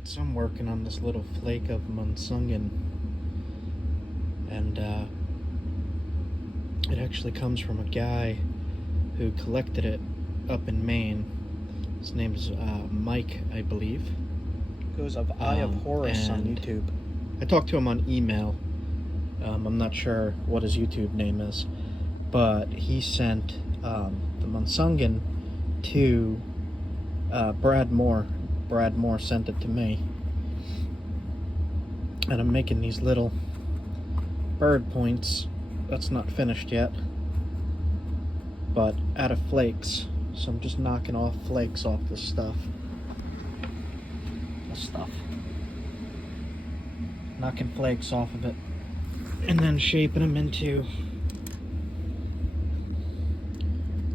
Alright, so I'm working on this little flake of Munsungen, and it actually comes from a guy who collected it up in Maine. His name is Mike, I believe. Goes of Eye of Horus on and YouTube. I talked to him on email. I'm not sure what his YouTube name is, but he sent the Munsungen to Brad Moore. Brad Moore sent it to me. And I'm making these little bird points. That's not finished yet, but out of flakes. So I'm just knocking off flakes off this stuff. Knocking flakes off of it, and then shaping them into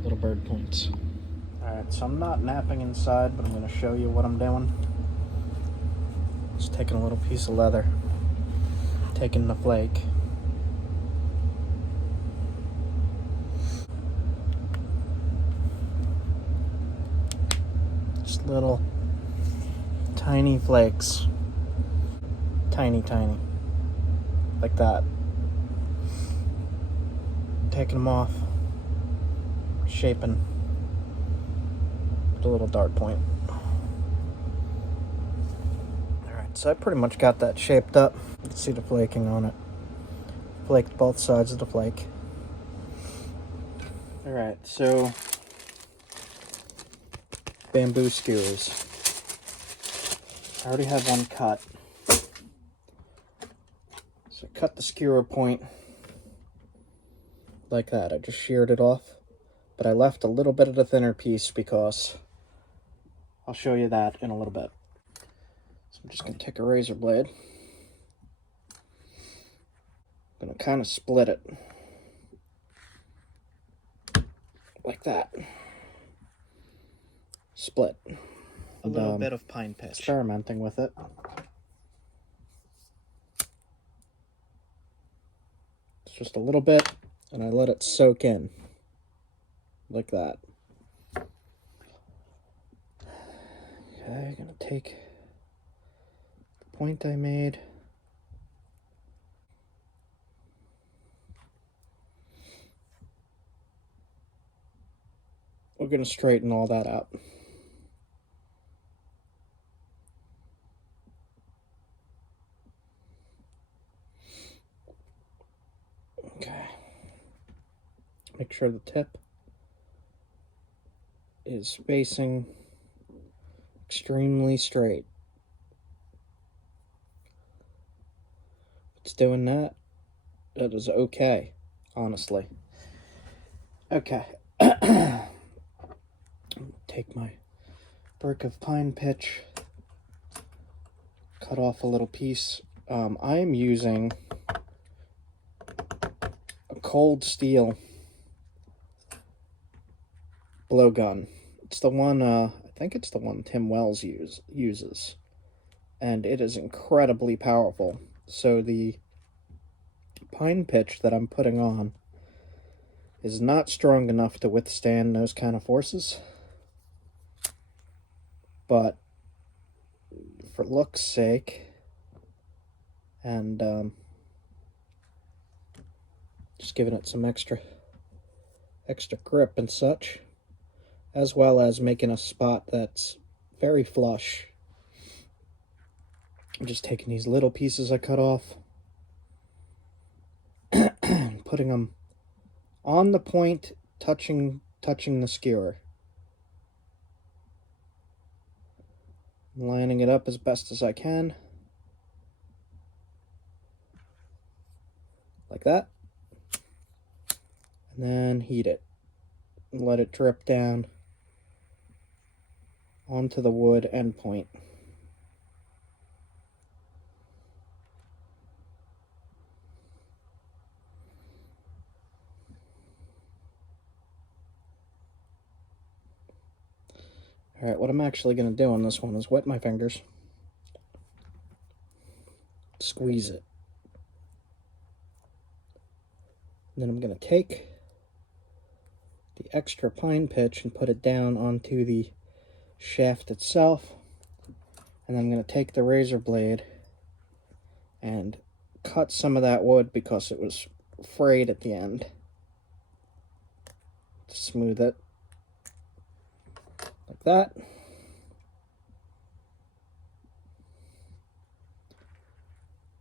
little bird points. Alright, so I'm not napping inside, but I'm going to show you what I'm doing. Just taking a little piece of leather, taking the flake, just little tiny flakes, tiny, like that. Taking them off, shaping the little dart point. Alright, so I pretty much got that shaped up. You can see the flaking on it. Flaked both sides of the flake. Alright, so bamboo skewers. I already have one cut. So I cut the skewer point like that. I just sheared it off, but I left a little bit of the thinner piece because I'll show you that in a little bit. So I'm just going to take a razor blade. I'm going to kind of split it like that. Split. A little bit of pine pitch. Experimenting with it. It's just a little bit, and I let it soak in like that. Okay, I'm gonna take the point I made. We're gonna straighten all that out. Okay. Make sure the tip is facing extremely straight. If it's doing that, that is okay, honestly. Okay. Take my brick of pine pitch, cut off a little piece. I am using a cold steel blowgun. It's the one, I think it's the one Tim Wells uses. And it is incredibly powerful. So the pine pitch that I'm putting on is not strong enough to withstand those kind of forces. But for look's sake, and just giving it some extra grip and such, as well as making a spot that's very flush. I'm just taking these little pieces I cut off, putting them on the point, touching the skewer, lining it up as best as I can, like that, and then heat it and let it drip down onto the wood end point. Alright, what I'm actually going to do on this one is wet my fingers, squeeze it, and then I'm going to take the extra pine pitch and put it down onto the shaft itself, And I'm going to take the razor blade and cut some of that wood because it was frayed at the end. Smooth it like that.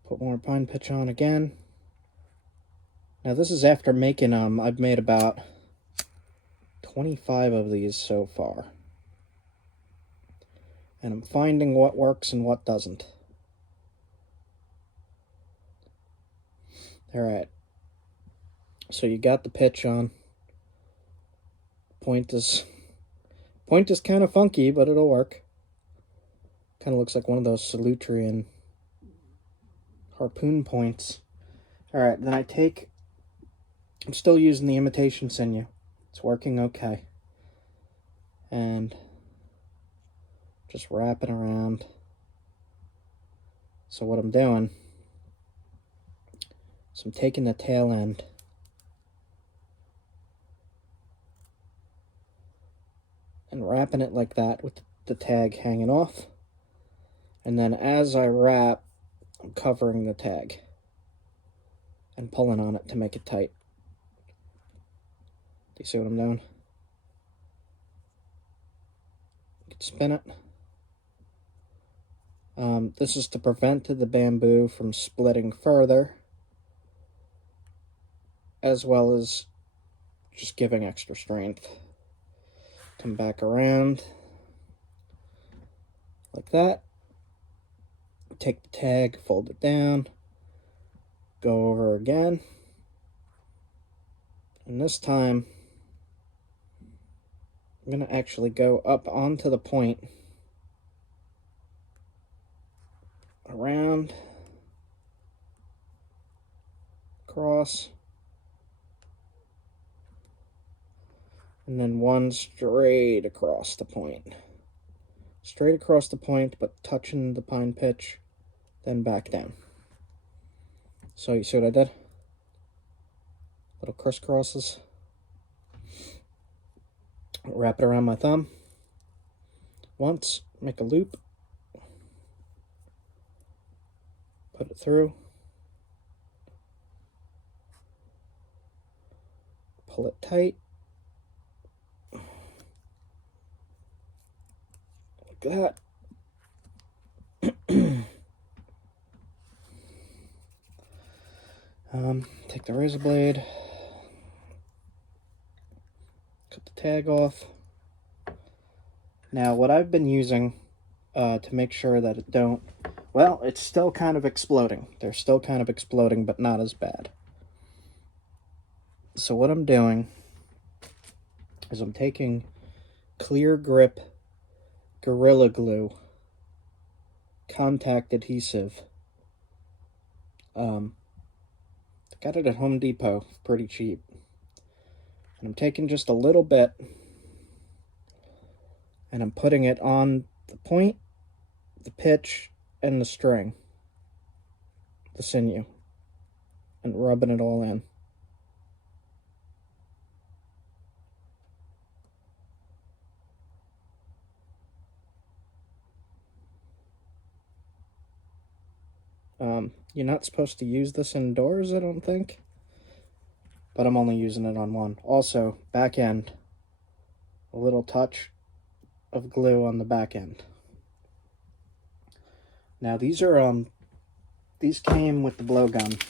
Put more pine pitch on again. Now this is after making I've made about 25 of these so far. And I'm finding what works and what doesn't. Alright. So you got the pitch on. Point is kind of funky, but it'll work. Kind of looks like one of those Salutrian harpoon points. Alright, then I'm still using the imitation sinew. It's working okay. And just wrap it around. So what I'm doing is I'm taking the tail end and wrapping it like that with the tag hanging off. And then as I wrap, I'm covering the tag and pulling on it to make it tight. Do you see what I'm doing? You can spin it. This is to prevent the bamboo from splitting further, as well as just giving extra strength. Come back around like that. Take the tag, fold it down, go over again, and this time I'm going to actually go up onto the point, around, across, and then one straight across the point. Straight across the point, but touching the pine pitch, then back down. So you see what I did? Little crisscrosses. Wrap it around my thumb. Once, make a loop. Put it through. Pull it tight. Like that. Take the razor blade. Cut the tag off. Now what I've been using to make sure that it don't, well, it's still kind of exploding. They're still kind of exploding, but not as bad. So what I'm doing is I'm taking clear grip Gorilla Glue contact adhesive. Got it at Home Depot, pretty cheap. And I'm taking just a little bit and I'm putting it on the point, the pitch, and the string, the sinew, and rubbing it all in. You're not supposed to use this indoors, I don't think, but I'm only using it on one. Also, back end, a little touch of glue on the back end. Now these are these came with the Blowgun.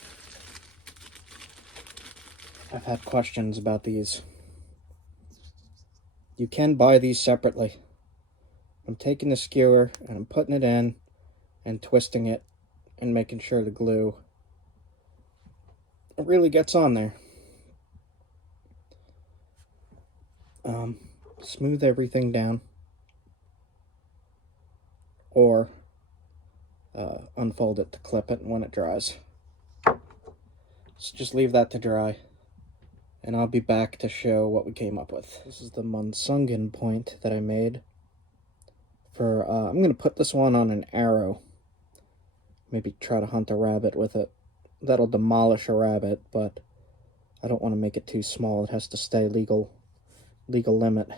I've had questions about these. You can buy these separately. I'm taking the skewer and I'm putting it in and twisting it and making sure the glue really gets on there. Smooth everything down, or unfold it to clip it when it dries. So just leave that to dry, and I'll be back to show what we came up with. This is the Munsungen point that I made. For I'm going to put this one on an arrow. Maybe try to hunt a rabbit with it. That'll demolish a rabbit, but I don't want to make it too small. It has to stay legal limit.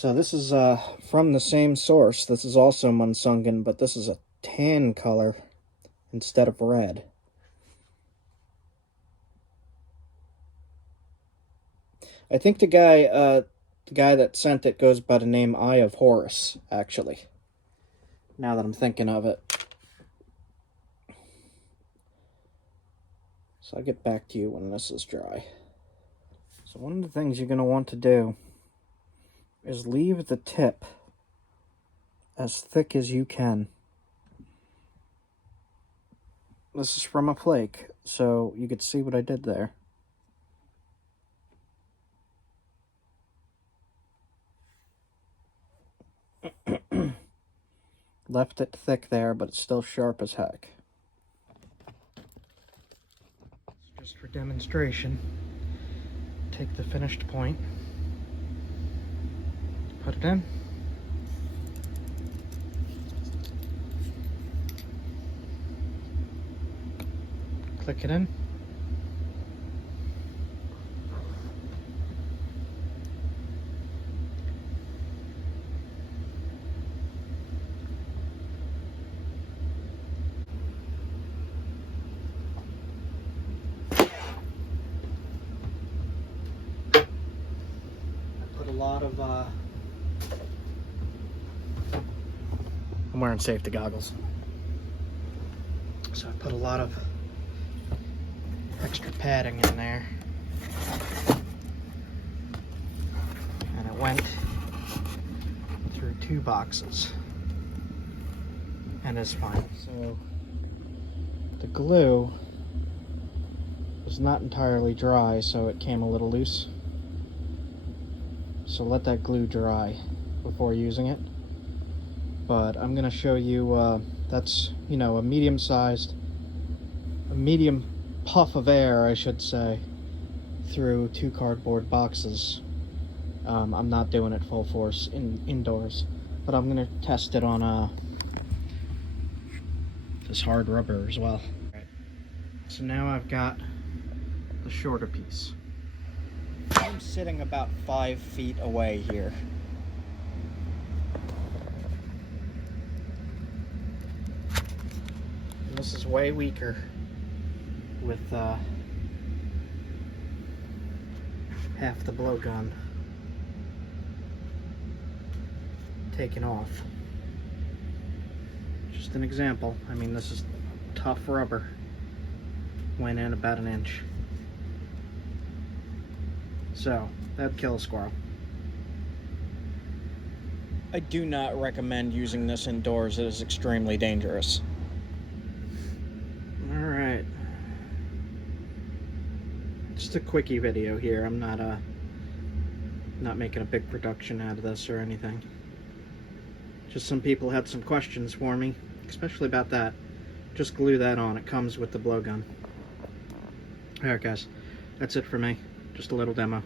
So this is from the same source. This is also Munsungan, but this is a tan color instead of red. I think the guy that sent it goes by the name Eye of Horus, actually. Now that I'm thinking of it. So I'll get back to you when this is dry. So one of the things you're going to want to do is leave the tip as thick as you can. This is from a flake, so you could see what I did there. Left it thick there, but it's still sharp as heck. Just for demonstration, take the finished point, put it in, click it in, lot of I'm wearing safety goggles, so I put a lot of extra padding in there, and it went through 2 boxes, and it's fine. So the glue was not entirely dry, so it came a little loose. So let that glue dry before using it. But I'm going to show you, that's, you know, a medium puff of air, I should say, through 2 cardboard boxes. I'm not doing it full force indoors, but I'm going to test it on this hard rubber as well. Right. So now I've got the shorter piece. I'm sitting about 5 feet away here. And this is way weaker with half the blowgun taken off. Just an example. I mean, this is tough rubber. Went in about 1 inch. So, that'd kill a squirrel. I do not recommend using this indoors. It is extremely dangerous. Alright. Just a quickie video here. I'm not making a big production out of this or anything. Just some people had some questions for me, especially about that. Just glue that on. It comes with the blowgun. Alright guys, that's it for me. Just a little demo.